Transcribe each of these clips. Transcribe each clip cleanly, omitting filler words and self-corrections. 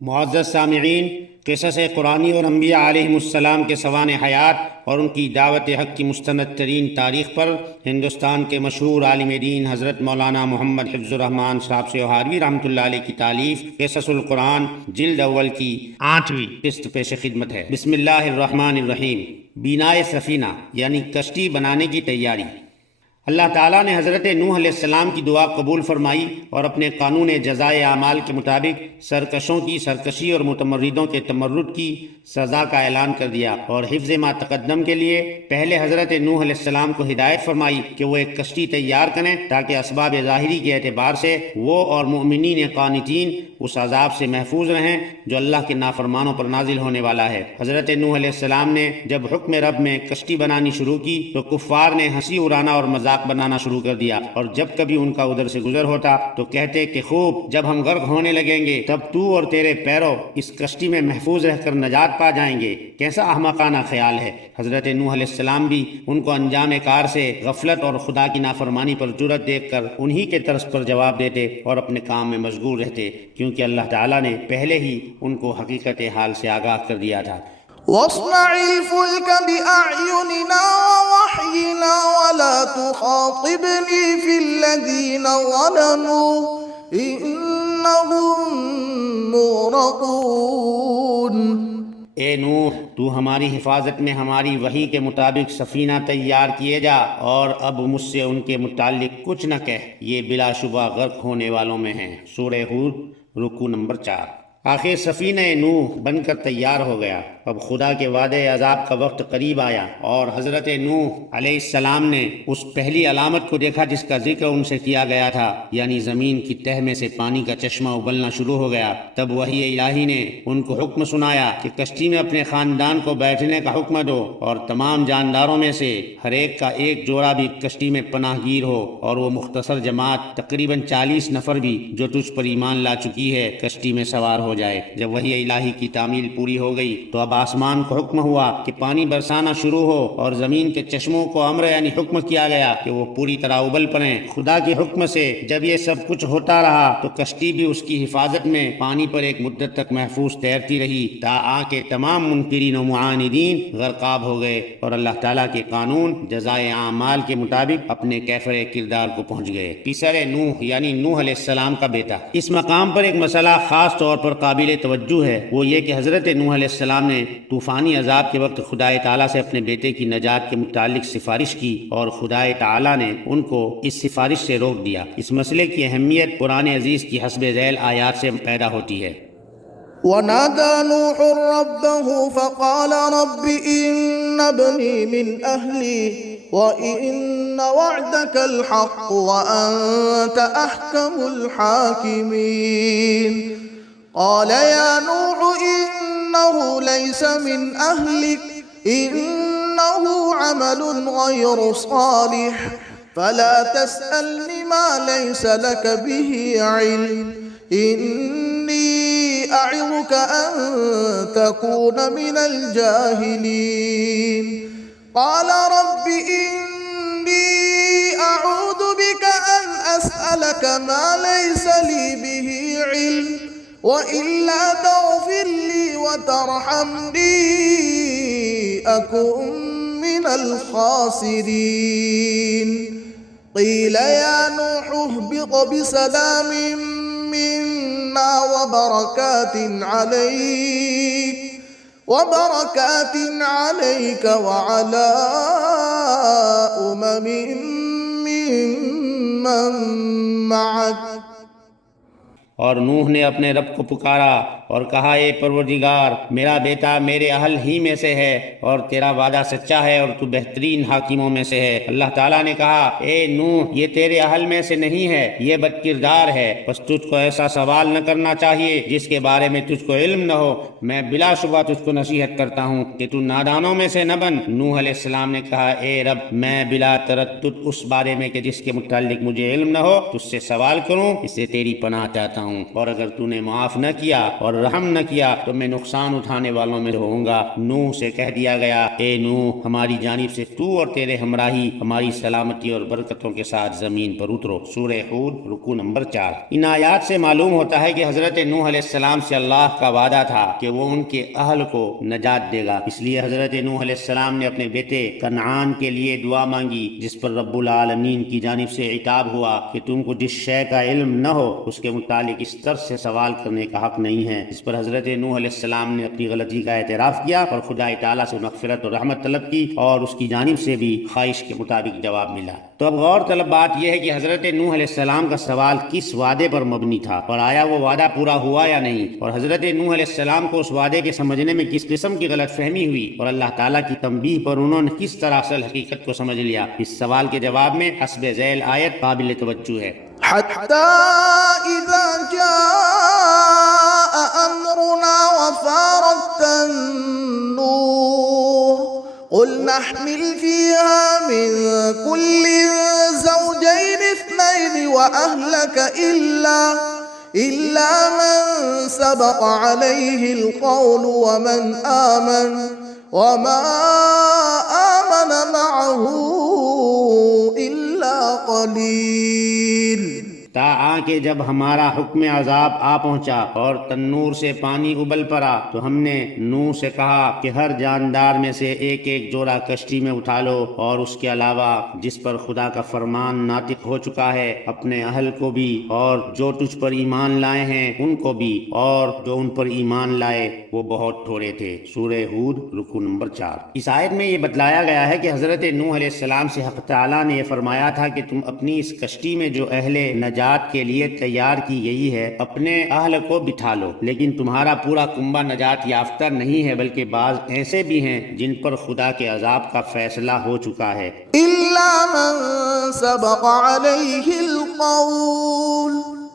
معزز سامعین، قصص قرآنی اور انبیاء علیہم السلام کے سوانح حیات اور ان کی دعوت حق کی مستند ترین تاریخ پر ہندوستان کے مشہور عالم دین حضرت مولانا محمد حفظ الرحمان صاحب سیوہاروی رحمۃ اللہ علیہ کی تالیف قصص القرآن جلد اول کی 8ویں قسط پیش خدمت ہے۔ بسم اللہ الرحمن الرحیم۔ بینائے سفینہ یعنی کشتی بنانے کی تیاری۔ اللہ تعالیٰ نے حضرت نوح علیہ السلام کی دعا قبول فرمائی اور اپنے قانون جزائے اعمال کے مطابق سرکشوں کی سرکشی اور متمردوں کے تمرد کی سزا کا اعلان کر دیا، اور حفظ ما تقدم کے لیے پہلے حضرت نوح علیہ السلام کو ہدایت فرمائی کہ وہ ایک کشتی تیار کریں تاکہ اسباب ظاہری کے اعتبار سے وہ اور مؤمنین قانتین اس عذاب سے محفوظ رہیں جو اللہ کے نافرمانوں پر نازل ہونے والا ہے۔ حضرت نوح علیہ السلام نے جب حکم رب میں کشتی بنانی شروع کی تو کفار نے ہنسی اڑانا اور مذاق بنانا شروع کر دیا، اور جب کبھی ان کا ادھر سے گزر ہوتا تو کہتے کہ خوب، جب ہم غرق ہونے لگیں گے تب تو اور تیرے پیرو اس کشتی میں محفوظ رہ کر نجات پا جائیں گے۔ کیسا احمقانہ خیال ہے۔ حضرت نوح علیہ السلام بھی ان کو انجام کار سے غفلت اور خدا کی نافرمانی پر جرأت دیکھ کر انہی کے طرز پر جواب دیتے اور اپنے کام میں مشغول رہتے، کیونکہ اللہ تعالیٰ نے پہلے ہی ان کو حقیقت حال سے آگاہ کر دیا تھا۔ واصنع الفلك بأعيننا ووحينا ولا تخاطبني في الذين ظلموا إنهم مغرقون۔ اے نوح، تو ہماری حفاظت میں ہماری وحی کے مطابق سفینہ تیار کیے جا، اور اب مجھ سے ان کے متعلق کچھ نہ کہہ، یہ بلا شبہ غرق ہونے والوں میں ہیں۔ سورہ ہود رکوع نمبر 4۔ آخر سفینہ نوح بن کر تیار ہو گیا۔ اب خدا کے وعدے عذاب کا وقت قریب آیا، اور حضرت نوح علیہ السلام نے اس پہلی علامت کو دیکھا جس کا ذکر ان سے کیا گیا تھا، یعنی زمین کی تہ میں سے پانی کا چشمہ ابلنا شروع ہو گیا۔ تب وحی الہی نے ان کو حکم سنایا کہ کشتی میں اپنے خاندان کو بیٹھنے کا حکم دو، اور تمام جانداروں میں سے ہر ایک کا ایک جوڑا بھی کشتی میں پناہ گیر ہو، اور وہ مختصر جماعت تقریباً 40 نفر بھی جو تجھ پر ایمان لا چکی ہے کشتی میں سوار ہو جائے۔ جب وحی الہی کی تعمیل پوری ہو گئی تو اب آسمان کو حکم ہوا کہ پانی برسانا شروع ہو، اور زمین کے چشموں کو امر یعنی حکم کیا گیا کہ وہ پوری طرح ابل پڑیں۔ خدا کے حکم سے جب یہ سب کچھ ہوتا رہا تو کشتی بھی اس کی حفاظت میں پانی پر ایک مدت تک محفوظ تیرتی رہی، تا آ کے تمام منکرین و معاندین غرقاب ہو گئے، اور اللہ تعالیٰ کے قانون جزائے اعمال کے مطابق اپنے کیفر کردار کو پہنچ گئے۔ پسر نوح یعنی نوح علیہ السلام کا بیٹا۔ اس مقام پر ایک مسئلہ خاص طور پر قابل توجہ ہے، وہ یہ کہ حضرت نوح علیہ السلام نے طوفانی عذاب کے وقت خدا تعالیٰ سے اپنے بیٹے کی نجات کے متعلق سفارش کی، اور خدا تعالیٰ نے ان کو اس سفارش سے روک دیا۔ اس مسئلے کی اہمیت قرآن عزیز کی حسب ذیل آیات سے پیدا ہوتی ہے۔ ونادى نوح ربه فقال رب إن ابني من أهلي وإن وعدك الحق وأنت أحكم الحاكمين قال يا نوح إنه ليس من أهلك إنه عمل غير صالح فلا تسألني ما ليس لك به علم إني أعظك أن تكون من الجاهلين قال رب إني أعوذ بك أن أسألك ما ليس لي به علم وإلا تغفر لي وترحمني أكن من الخاسرين قيل يا نوح اهبط بسلام منا وبركات عليك وعلى أمم ممن معك۔ اور نوح نے اپنے رب کو پکارا اور کہا، اے پروردگار، میرا بیٹا میرے اہل ہی میں سے ہے، اور تیرا وعدہ سچا ہے، اور تو بہترین حاکموں میں سے ہے۔ اللہ تعالیٰ نے کہا، اے نوح، یہ تیرے اہل میں سے نہیں ہے، یہ بد کردار ہے، بس تجھ کو ایسا سوال نہ کرنا چاہیے جس کے بارے میں تجھ کو علم نہ ہو۔ میں بلا شبہ تجھ کو نصیحت کرتا ہوں کہ تو نادانوں میں سے نہ بن۔ نوح علیہ السلام نے کہا، اے رب، میں بلا تردد اس بارے میں کہ جس کے متعلق مجھے علم نہ ہو تجھ سے سوال کروں، اس سے تیری پناہ چاہتا ہوں۔ ہوں، اور اگر تو نے معاف نہ کیا اور رحم نہ کیا تو میں نقصان اٹھانے والوں میں ہوں گا۔ نوح سے کہہ دیا گیا، اے نوح، ہماری جانب سے تو اور تیرے ہمراہی ہماری سلامتی اور برکتوں کے ساتھ زمین پر اترو۔ سورہ ہود رکوع نمبر 4۔ ان آیات سے معلوم ہوتا ہے کہ حضرت نوح علیہ السلام سے اللہ کا وعدہ تھا کہ وہ ان کے اہل کو نجات دے گا، اس لیے حضرت نوح علیہ السلام نے اپنے بیٹے کنعان کے لیے دعا مانگی، جس پر رب العالمین کی جانب سے عتاب ہوا کہ تم کو جس شے کا علم نہ ہو اس کے متعلق اس طرح سے سوال کرنے کا حق نہیں ہے۔ اس پر حضرت نوح علیہ السلام نے اپنی غلطی کا اعتراف کیا اور خدا تعالیٰ سے مغفرت اور رحمت طلب کی، اور اس کی جانب سے بھی خواہش کے مطابق جواب ملا۔ تو اب غور طلب بات یہ ہے کہ حضرت نوح علیہ السلام کا سوال کس وعدے پر مبنی تھا، اور آیا وہ وعدہ پورا ہوا یا نہیں، اور حضرت نوح علیہ السلام کو اس وعدے کے سمجھنے میں کس قسم کی غلط فہمی ہوئی، اور اللہ تعالیٰ کی تنبیہ پر انہوں نے کس طرح اصل حقیقت کو سمجھ لیا۔ اس سوال کے جواب میں حسب ذیل آیت قابل توجہ ہے۔ حتى إذا جاء أمرنا وفارت النور قل نحمل فيها من كل زوجين اثنين وأهلك إلا من سبق عليه القول ومن آمن وما آمن معه إلا قليل۔ کہ جب ہمارا حکم عذاب آ پہنچا اور تنور سے پانی ابل پڑا تو ہم نے نوح سے کہا کہ ہر جاندار میں سے ایک ایک جوڑا کشتی میں اٹھا لو، اور اس کے علاوہ جس پر خدا کا فرمان ناطق ہو چکا ہے اپنے اہل کو بھی، اور جو تجھ پر ایمان لائے ہیں ان کو بھی، اور جو ان پر ایمان لائے وہ بہت تھوڑے تھے۔ سورہ ہود رکوع نمبر 4۔ اس آیت میں یہ بتلایا گیا ہے کہ حضرت نوح علیہ السلام سے حق تعالیٰ نے یہ فرمایا تھا کہ تم اپنی اس کشتی میں جو اہل نجات کے لیے تیار کی گئی ہے اپنے اہل کو بٹھا لو، لیکن تمہارا پورا کنبہ نجات یافتہ نہیں ہے، بلکہ بعض ایسے بھی ہیں جن پر خدا کے عذاب کا فیصلہ ہو چکا ہے۔ إلا من سبق عليه القول۔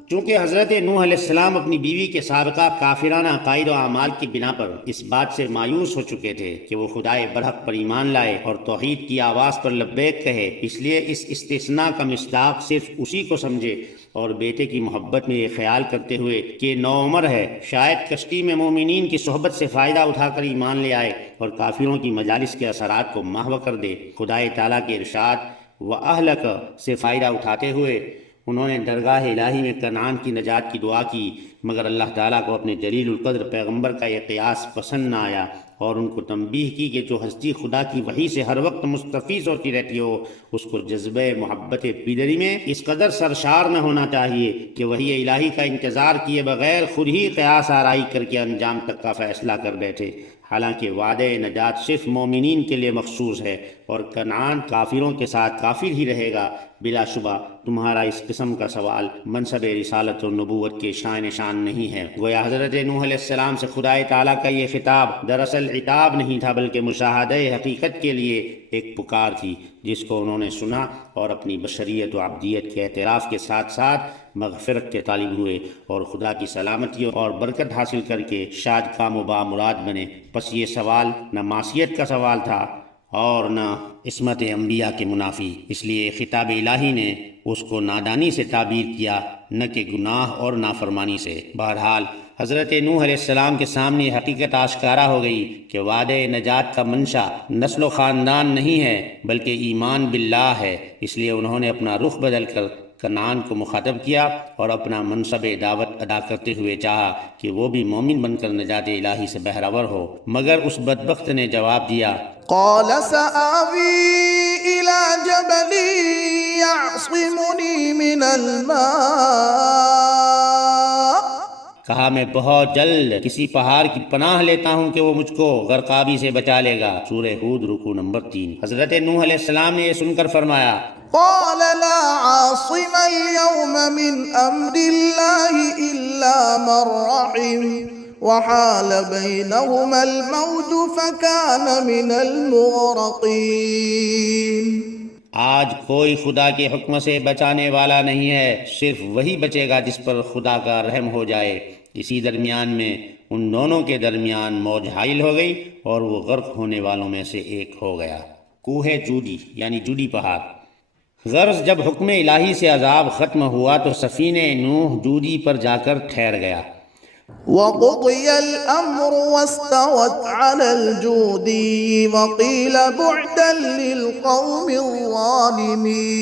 چونکہ حضرت نوح علیہ السلام اپنی بیوی کے سابقہ کافرانہ عقائد و اعمال کی بنا پر اس بات سے مایوس ہو چکے تھے کہ وہ خدائے برحق پر ایمان لائے اور توحید کی آواز پر لبیک کہے، اس لیے اس استثناء کا مصداق صرف اسی کو سمجھے، اور بیٹے کی محبت میں یہ خیال کرتے ہوئے کہ نوعمر ہے، شاید کشتی میں مومنین کی صحبت سے فائدہ اٹھا کر ایمان لے آئے اور کافروں کی مجالس کے اثرات کو محو کر دے۔ خدائے تعالیٰ کے ارشاد وَأَهْلَكَ سے فائدہ اٹھاتے ہوئے انہوں نے درگاہ الہی میں کنعان کی نجات کی دعا کی، مگر اللہ تعالیٰ کو اپنے جلیل القدر پیغمبر کا یہ قیاس پسند نہ آیا، اور ان کو تنبیہ کی کہ جو ہستی خدا کی وحی سے ہر وقت مستفیض ہوتی رہتی ہو اس کو جذبہ محبت پیدری میں اس قدر سرشار نہ ہونا چاہیے کہ وحی الہی کا انتظار کیے بغیر خود ہی قیاس آرائی کر کے انجام تک کا فیصلہ کر بیٹھے۔ حالانکہ وعدہ نجات صرف مومنین کے لیے مخصوص ہے، اور کنعان کافروں کے ساتھ کافر ہی رہے گا۔ بلا شبہ تمہارا اس قسم کا سوال منصب رسالت و نبوت کے شان شان نہیں ہے۔ گویا حضرت نوح علیہ السلام سے خدائے تعالیٰ کا یہ خطاب دراصل عتاب نہیں تھا، بلکہ مشاہدہ حقیقت کے لیے ایک پکار تھی، جس کو انہوں نے سنا اور اپنی بشریت و عبدیت کے اعتراف کے ساتھ ساتھ مغفرت کے طالب ہوئے، اور خدا کی سلامتی اور برکت حاصل کر کے شاد کام و بامراد بنے۔ پس یہ سوال نہ معصیت کا سوال تھا اور نہ عصمت انبیاء کے منافی، اس لیے خطاب الہی نے اس کو نادانی سے تعبیر کیا، نہ کہ گناہ اور نافرمانی سے۔ بہرحال حضرت نوح علیہ السلام کے سامنے حقیقت آشکارا ہو گئی کہ وعدہ نجات کا منشا نسل و خاندان نہیں ہے بلکہ ایمان باللہ ہے، اس لیے انہوں نے اپنا رخ بدل کر کنعان کو مخاطب کیا اور اپنا منصب دعوت ادا کرتے ہوئے چاہا کہ وہ بھی مومن بن کر نجات الہی سے بہرور ہو، مگر اس بدبخت نے جواب دیا، قال سآوي إلى جبل يعصمني من الماء۔ کہا میں بہت جلد کسی پہاڑ کی پناہ لیتا ہوں کہ وہ مجھ کو غرقابی سے بچا لے گا۔ سورہ ہود رکوع نمبر 3۔ حضرت نوح علیہ السلام نے یہ سن کر فرمایا، قال لا عاصم اليوم من أمر الله إلا من رحم وحال بينهما الموج فكان من المغرقين۔ آج کوئی خدا کے حکم سے بچانے والا نہیں ہے، صرف وہی بچے گا جس پر خدا کا رحم ہو جائے۔ اسی درمیان میں ان دونوں کے درمیان موج حائل ہو گئی اور وہ غرق ہونے والوں میں سے ایک ہو گیا۔ کوہ جودی یعنی جودی پہاڑ غرض جب حکم الہی سے عذاب ختم ہوا تو سفینہ نوح جودی پر جا کر ٹھہر گیا۔ وقضي الأمر واستوت على الجودي وقيل بعدا للقوم الظالمين۔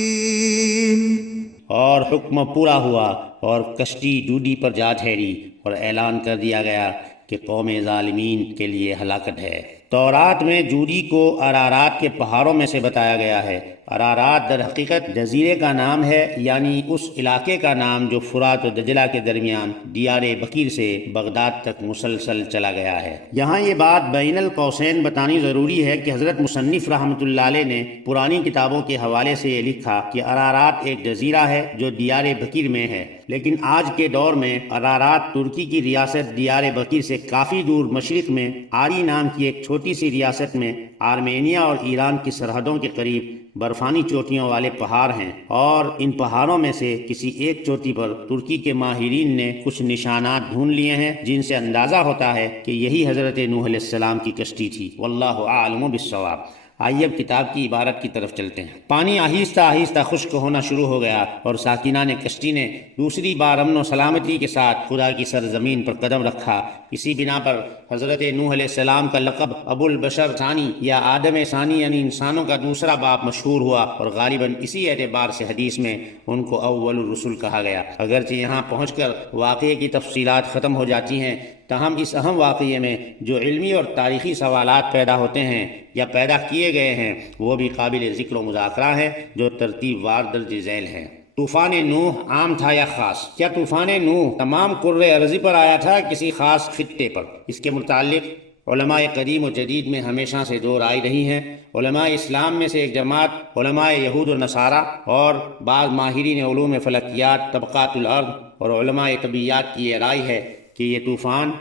اور حکم پورا ہوا اور کشتی جودی پر جا ٹھہری اور اعلان کر دیا گیا کہ قوم ظالمین کے لیے ہلاکت ہے۔ تورات میں جودی کو ارارات کے پہاڑوں میں سے بتایا گیا ہے۔ ارارات در حقیقت جزیرے کا نام ہے، یعنی اس علاقے کا نام جو فرات و دجلہ کے درمیان دیار بقیر سے بغداد تک مسلسل چلا گیا ہے۔ یہاں یہ بات بین القوسین بتانی ضروری ہے کہ حضرت مصنف رحمۃ اللہ علیہ نے پرانی کتابوں کے حوالے سے یہ لکھا کہ ارارات ایک جزیرہ ہے جو دیار بقیر میں ہے، لیکن آج کے دور میں ارارات ترکی کی ریاست دیار بقیر سے کافی دور مشرق میں آری نام کی ایک چھوٹی سی ریاست میں آرمینیا اور ایران کی سرحدوں کے قریب برفانی چوٹیوں والے پہاڑ ہیں، اور ان پہاڑوں میں سے کسی ایک چوٹی پر ترکی کے ماہرین نے کچھ نشانات ڈھونڈ لیے ہیں جن سے اندازہ ہوتا ہے کہ یہی حضرت نوح علیہ السلام کی کشتی تھی۔ واللہ اعلم بالصواب۔ آئیے اب کتاب کی عبارت کی طرف چلتے ہیں۔ پانی آہستہ آہستہ خشک ہونا شروع ہو گیا اور ساکنان کشتی نے دوسری بار امن و سلامتی کے ساتھ خدا کی سرزمین پر قدم رکھا۔ اسی بنا پر حضرت نوح علیہ السلام کا لقب ابو البشر ثانی یا آدم ثانی یعنی انسانوں کا دوسرا باپ مشہور ہوا، اور غالباً اسی اعتبار سے حدیث میں ان کو اول الرسل کہا گیا۔ اگرچہ یہاں پہنچ کر واقعے کی تفصیلات ختم ہو جاتی ہیں، تاہم اس اہم واقعے میں جو علمی اور تاریخی سوالات پیدا ہوتے ہیں یا پیدا کیے گئے ہیں وہ بھی قابل ذکر و مذاکرہ ہیں، جو ترتیب وار درج ذیل ہیں۔ طوفان نوح عام تھا یا خاص؟ کیا طوفان نوح تمام کرۂ ارضی پر آیا تھا کسی خاص خطے پر؟ اس کے متعلق علماء قدیم و جدید میں ہمیشہ سے دو رائے رہی ہیں۔ علماء اسلام میں سے ایک جماعت علماء یہود و نصارہ اور بعض ماہرین علوم فلکیات طبقات الارض اور علماء طبیعیات کی یہ رائے ہے کہ یہ طوفان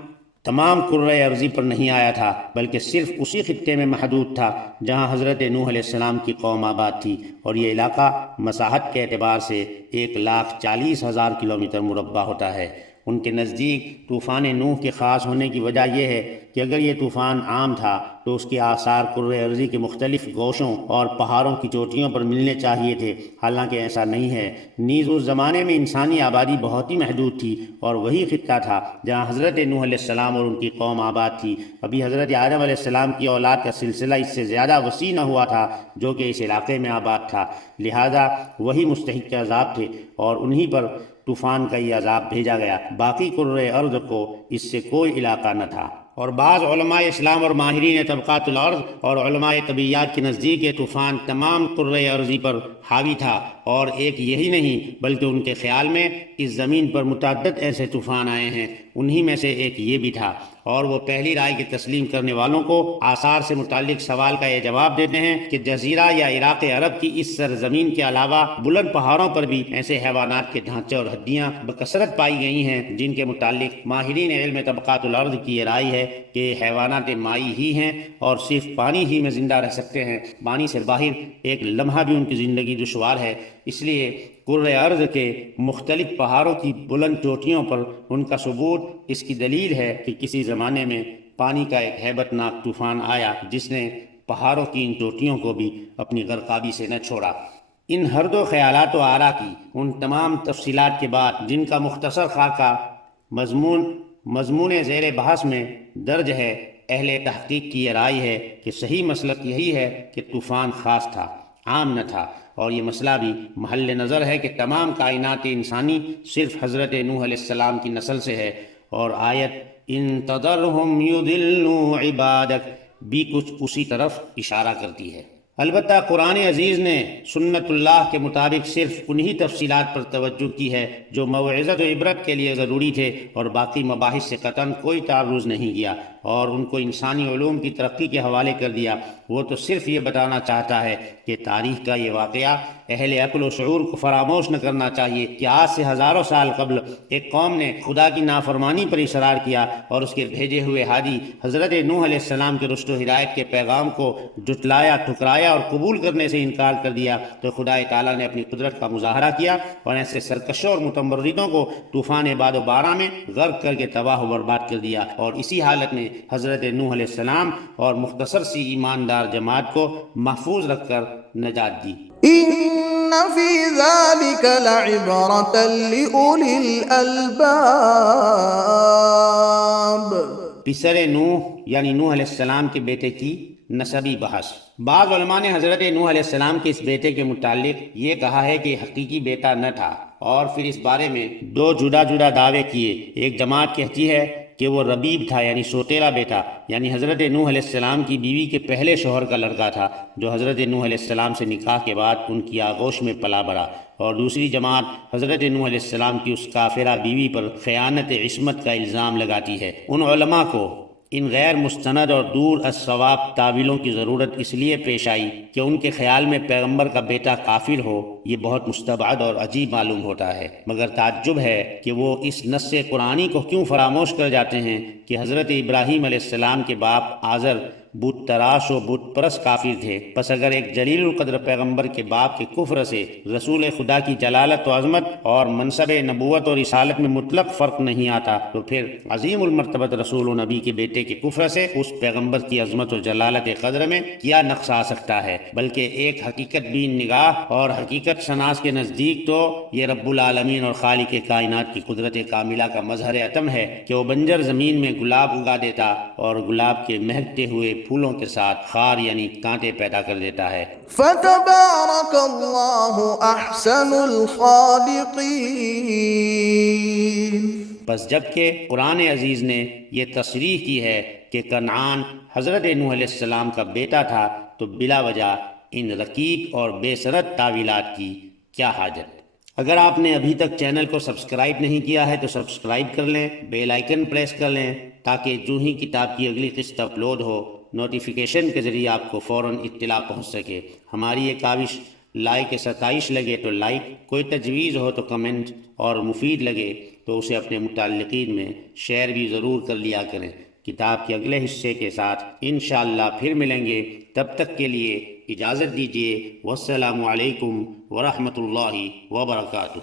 تمام کرۂ ارضی پر نہیں آیا تھا، بلکہ صرف اسی خطے میں محدود تھا جہاں حضرت نوح علیہ السلام کی قوم آباد تھی، اور یہ علاقہ مساحت کے اعتبار سے 1,40,000 کلومیٹر مربع ہوتا ہے۔ ان کے نزدیک طوفان نوح کے خاص ہونے کی وجہ یہ ہے کہ اگر یہ طوفان عام تھا تو اس کے آثار کرۂ ارضی کے مختلف گوشوں اور پہاڑوں کی چوٹیوں پر ملنے چاہیے تھے، حالانکہ ایسا نہیں ہے۔ نیز اس زمانے میں انسانی آبادی بہت ہی محدود تھی، اور وہی خطہ تھا جہاں حضرت نوح علیہ السلام اور ان کی قوم آباد تھی۔ ابھی حضرت آدم علیہ السلام کی اولاد کا سلسلہ اس سے زیادہ وسیع نہ ہوا تھا جو کہ اس علاقے میں آباد تھا، لہذا وہی مستحق عذاب تھے اور انہی پر طوفان کا یہ عذاب بھیجا گیا۔ باقی کرۂ ارض کو اس سے کوئی علاقہ نہ تھا۔ اور بعض علماء اسلام اور ماہرین طبقات الارض اور علماء طبیعیات کے نزدیک یہ طوفان تمام کرۂ ارضی پر حاوی تھا، اور ایک یہی نہیں بلکہ ان کے خیال میں اس زمین پر متعدد ایسے طوفان آئے ہیں، انہی میں سے ایک یہ بھی تھا۔ اور وہ پہلی رائے کی تسلیم کرنے والوں کو آثار سے متعلق سوال کا یہ جواب دیتے ہیں کہ جزیرہ یا عراق عرب کی اس سرزمین کے علاوہ بلند پہاڑوں پر بھی ایسے حیوانات کے ڈھانچے اور ہڈیاں بکثرت پائی گئی ہیں جن کے متعلق ماہرین علم طبقات الارض کی یہ رائے ہے کہ یہ حیوانات مائی ہی ہیں اور صرف پانی ہی میں زندہ رہ سکتے ہیں، پانی سے باہر ایک لمحہ بھی ان کی زندگی دشوار ہے۔ اس لیے کرۂ ارض کے مختلف پہاڑوں کی بلند چوٹیوں پر ان کا ثبوت اس کی دلیل ہے کہ کسی زمانے میں پانی کا ایک ہیبت ناک طوفان آیا جس نے پہاڑوں کی ان چوٹیوں کو بھی اپنی غرقابی سے نہ چھوڑا۔ ان ہر دو خیالات و آراء کی ان تمام تفصیلات کے بعد جن کا مختصر خاکہ مضمون زیر بحث میں درج ہے، اہل تحقیق کی یہ رائے ہے کہ صحیح مسلک یہی ہے کہ طوفان خاص تھا، عام نہ تھا، اور یہ مسئلہ بھی محل نظر ہے کہ تمام کائنات انسانی صرف حضرت نوح علیہ السلام کی نسل سے ہے، اور آیت ان تذرہم یضلوا عبادک بھی کچھ اسی طرف اشارہ کرتی ہے۔ البتہ قرآن عزیز نے سنت اللہ کے مطابق صرف انہی تفصیلات پر توجہ کی ہے جو موعظت و عبرت کے لیے ضروری تھے، اور باقی مباحث سے قطعاً کوئی تعرض نہیں کیا اور ان کو انسانی علوم کی ترقی کے حوالے کر دیا۔ وہ تو صرف یہ بتانا چاہتا ہے کہ تاریخ کا یہ واقعہ اہل عقل و شعور کو فراموش نہ کرنا چاہیے کہ آج سے ہزاروں سال قبل ایک قوم نے خدا کی نافرمانی پر اصرار کیا اور اس کے بھیجے ہوئے ہادی حضرت نوح علیہ السلام کے رشد و ہدایت کے پیغام کو جھٹلایا، ٹھکرایا اور قبول کرنے سے انکار کر دیا، تو خدا تعالیٰ نے اپنی قدرت کا مظاہرہ کیا اور ایسے سرکشوں اور متمردوں کو طوفان باد و بارہ میں غرق کر کے تباہ و برباد کر دیا، اور اسی حالت میں حضرت نوح علیہ السلام اور مختصر سی ایماندار جماعت کو محفوظ رکھ کر نجات دی۔ في ذلك لعبرة لأولي الألباب۔ پسر نوح یعنی نوح علیہ السلام کے بیٹے کی نسبی بحث۔ بعض علماء نے حضرت نوح علیہ السلام کے اس بیٹے کے متعلق یہ کہا ہے کہ حقیقی بیٹا نہ تھا، اور پھر اس بارے میں دو جدا جدا دعوے کیے۔ ایک جماعت کہتی ہے کہ وہ ربیب تھا یعنی سوتیلا بیٹا، یعنی حضرت نوح علیہ السلام کی بیوی کے پہلے شوہر کا لڑکا تھا جو حضرت نوح علیہ السلام سے نکاح کے بعد ان کی آغوش میں پلا بڑھا۔ اور دوسری جماعت حضرت نوح علیہ السلام کی اس کافرہ بیوی پر خیانت عصمت کا الزام لگاتی ہے۔ ان علماء کو ان غیر مستند اور دور الصواب تعویلوں کی ضرورت اس لیے پیش آئی کہ ان کے خیال میں پیغمبر کا بیٹا کافر ہو یہ بہت مستبعد اور عجیب معلوم ہوتا ہے، مگر تعجب ہے کہ وہ اس نص قرآنی کو کیوں فراموش کر جاتے ہیں کہ حضرت ابراہیم علیہ السلام کے باپ آزر بت تراش و بت پرست کافر تھے۔ پس اگر ایک جلیل القدر پیغمبر کے باپ کے کفر سے رسول خدا کی جلالت و عظمت اور منصب نبوت اور رسالت میں مطلق فرق نہیں آتا، تو پھر عظیم المرتبت رسول و نبی کے بیٹے کے کفر سے اس پیغمبر کی عظمت و جلالت قدر میں کیا نقص آ سکتا ہے؟ بلکہ ایک حقیقت بین نگاہ اور حقیقت شناس کے نزدیک تو یہ رب العالمین اور خالق کائنات کی قدرت کاملہ کا مظہر عتم ہے کہ وہ بنجر زمین میں گلاب اگا دیتا اور گلاب کے مہکتے ہوئے پھولوں کے ساتھ خار یعنی کانٹے پیدا کر دیتا ہے۔ فتبارك الله أحسن الخالقين۔ بس جبکہ قرآن عزیز نے یہ تصریح کی ہے کہ کنعان حضرت نوح علیہ السلام کا بیٹا تھا، تو بلا وجہ ان رقیق اور بے سرد تعویلات کی کیا حاجت؟ اگر آپ نے ابھی تک چینل کو سبسکرائب نہیں کیا ہے تو سبسکرائب کر لیں، بیل آئیکن پریس کر لیں تاکہ جو ہی کتاب کی اگلی قسط اپلوڈ ہو نوٹیفیکیشن کے ذریعے آپ کو فوراً اطلاع پہنچ سکے۔ ہماری یہ کاوش لائک ستائش لگے تو لائک، کوئی تجویز ہو تو کمنٹ، اور مفید لگے تو اسے اپنے متعلقین میں شیئر بھی ضرور کر لیا کریں۔ کتاب کے اگلے حصے کے ساتھ انشاءاللہ پھر ملیں گے، تب تک کے لیے اجازت دیجیے۔ والسلام علیکم ورحمۃ اللہ وبرکاتہ۔